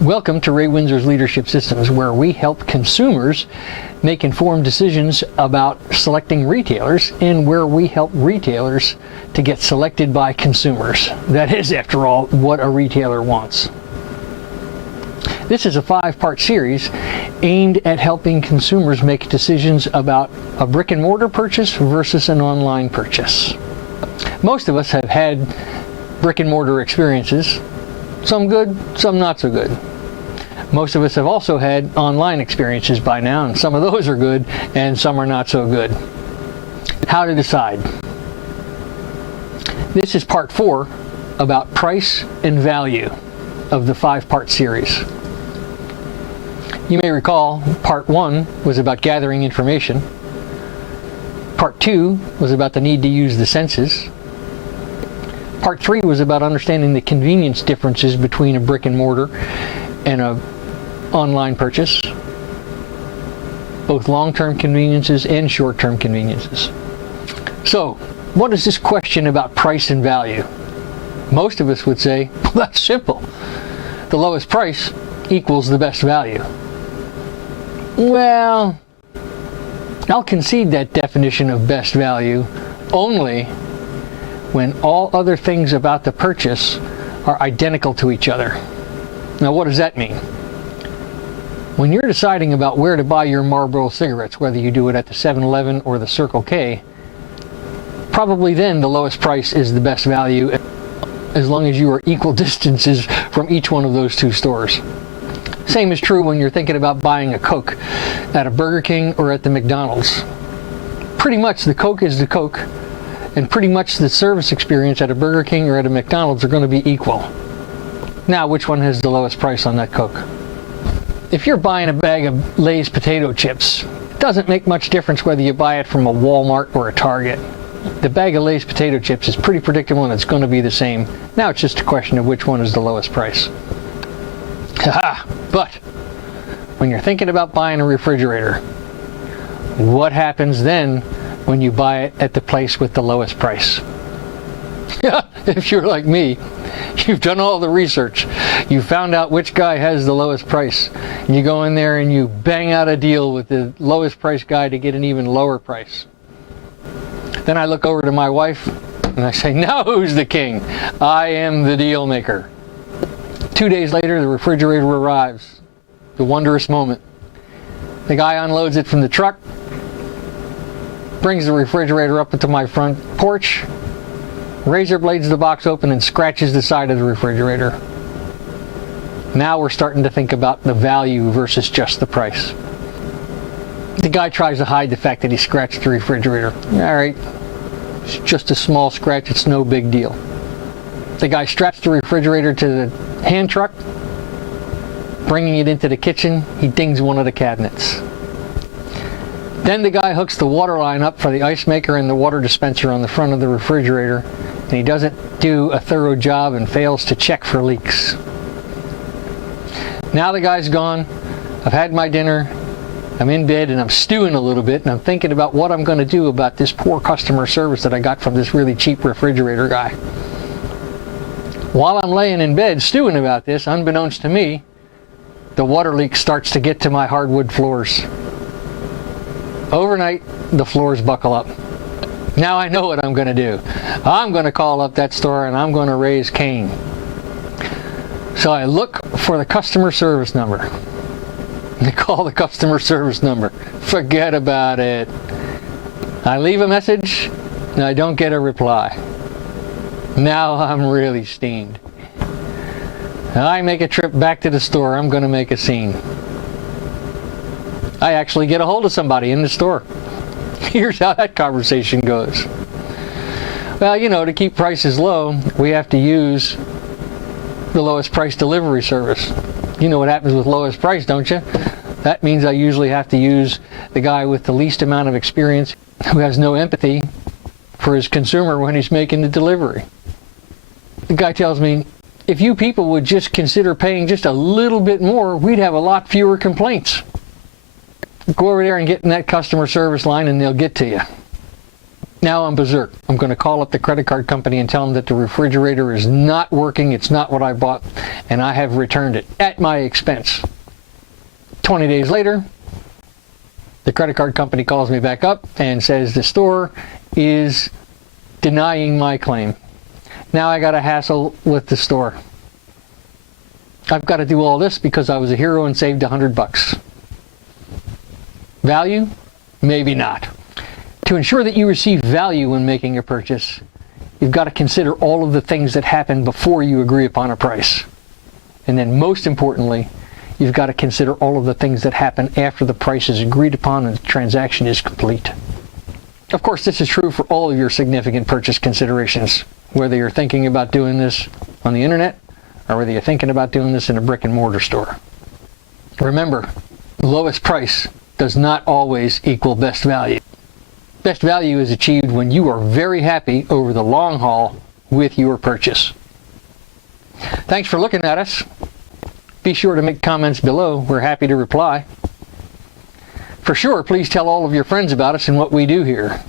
Welcome to Ray Windsor's Leadership Systems, where we help consumers make informed decisions about selecting retailers, and where we help retailers to get selected by consumers. That is, after all, what a retailer wants. This is a 5-part series aimed at helping consumers make decisions about a brick and mortar purchase versus an online purchase. Most of us have had brick and mortar experiences, some good, some not so good. Most of us have also had online experiences by now, and some of those are good and some are not so good. How to decide. This is part 4 about price and value of the 5-part series. You may recall part 1 was about gathering information. Part 2 was about the need to use the senses. Part 3 was about understanding the convenience differences between a brick and mortar and an online purchase, both long-term conveniences and short-term conveniences. So, what is this question about price and value? Most of us would say, well, that's simple. The lowest price equals the best value. Well, I'll concede that definition of best value only when all other things about the purchase are identical to each other. Now, what does that mean? When you're deciding about where to buy your Marlboro cigarettes, whether you do it at the 7-Eleven or the Circle K, probably then the lowest price is the best value, as long as you are equal distances from each one of those two stores. Same is true when you're thinking about buying a Coke at a Burger King or at the McDonald's. Pretty much the Coke is the Coke, and pretty much the service experience at a Burger King or at a McDonald's are going to be equal. Now, which one has the lowest price on that Coke? If you're buying a bag of Lay's potato chips, it doesn't make much difference whether you buy it from a Walmart or a Target. The bag of Lay's potato chips is pretty predictable and it's going to be the same. Now it's just a question of which one is the lowest price. Haha! But when you're thinking about buying a refrigerator, what happens then when you buy it at the place with the lowest price? If you're like me, you've done all the research. You found out which guy has the lowest price. And you go in there and you bang out a deal with the lowest price guy to get an even lower price. Then I look over to my wife and I say, now who's the king? I am the deal maker. 2 days later, the refrigerator arrives. The wondrous moment. The guy unloads it from the truck, brings the refrigerator up into my front porch, razor blades the box open and scratches the side of the refrigerator. Now we're starting to think about the value versus just the price. The guy tries to hide the fact that he scratched the refrigerator. All right, it's just a small scratch, it's no big deal. The guy straps the refrigerator to the hand truck, bringing it into the kitchen, he dings one of the cabinets. Then the guy hooks the water line up for the ice maker and the water dispenser on the front of the refrigerator, and he doesn't do a thorough job and fails to check for leaks. Now the guy's gone, I've had my dinner, I'm in bed and I'm stewing a little bit, and I'm thinking about what I'm going to do about this poor customer service that I got from this really cheap refrigerator guy. While I'm laying in bed stewing about this, unbeknownst to me, the water leak starts to get to my hardwood floors. Overnight, the floors buckle up. Now I know what I'm going to do. I'm going to call up that store and I'm going to raise Cain. So I look for the customer service number. I call the customer service number. Forget about it. I leave a message and I don't get a reply. Now I'm really steamed. I make a trip back to the store. I'm going to make a scene. I actually get a hold of somebody in the store. Here's how that conversation goes. Well, you know, to keep prices low, we have to use the lowest price delivery service. You know what happens with lowest price, don't you? That means I usually have to use the guy with the least amount of experience, who has no empathy for his consumer when he's making the delivery. The guy tells me, if you people would just consider paying just a little bit more, we'd have a lot fewer complaints. Go over there and get in that customer service line and they'll get to you. Now I'm berserk. I'm going to call up the credit card company and tell them that the refrigerator is not working, it's not what I bought, and I have returned it at my expense. 20 days later, the credit card company calls me back up and says the store is denying my claim. Now I got to hassle with the store. I've got to do all this because I was a hero and saved $100. Value? Maybe not. To ensure that you receive value when making a purchase, you've got to consider all of the things that happen before you agree upon a price. And then most importantly, you've got to consider all of the things that happen after the price is agreed upon and the transaction is complete. Of course, this is true for all of your significant purchase considerations, whether you're thinking about doing this on the internet or whether you're thinking about doing this in a brick and mortar store. Remember, lowest price does not always equal best value. Best value is achieved when you are very happy over the long haul with your purchase. Thanks for looking at us. Be sure to make comments below. We're happy to reply. For sure, please tell all of your friends about us and what we do here.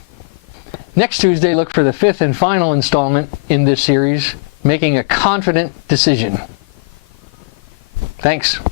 Next Tuesday, look for the 5th and final installment in this series, Making a Confident Decision. Thanks.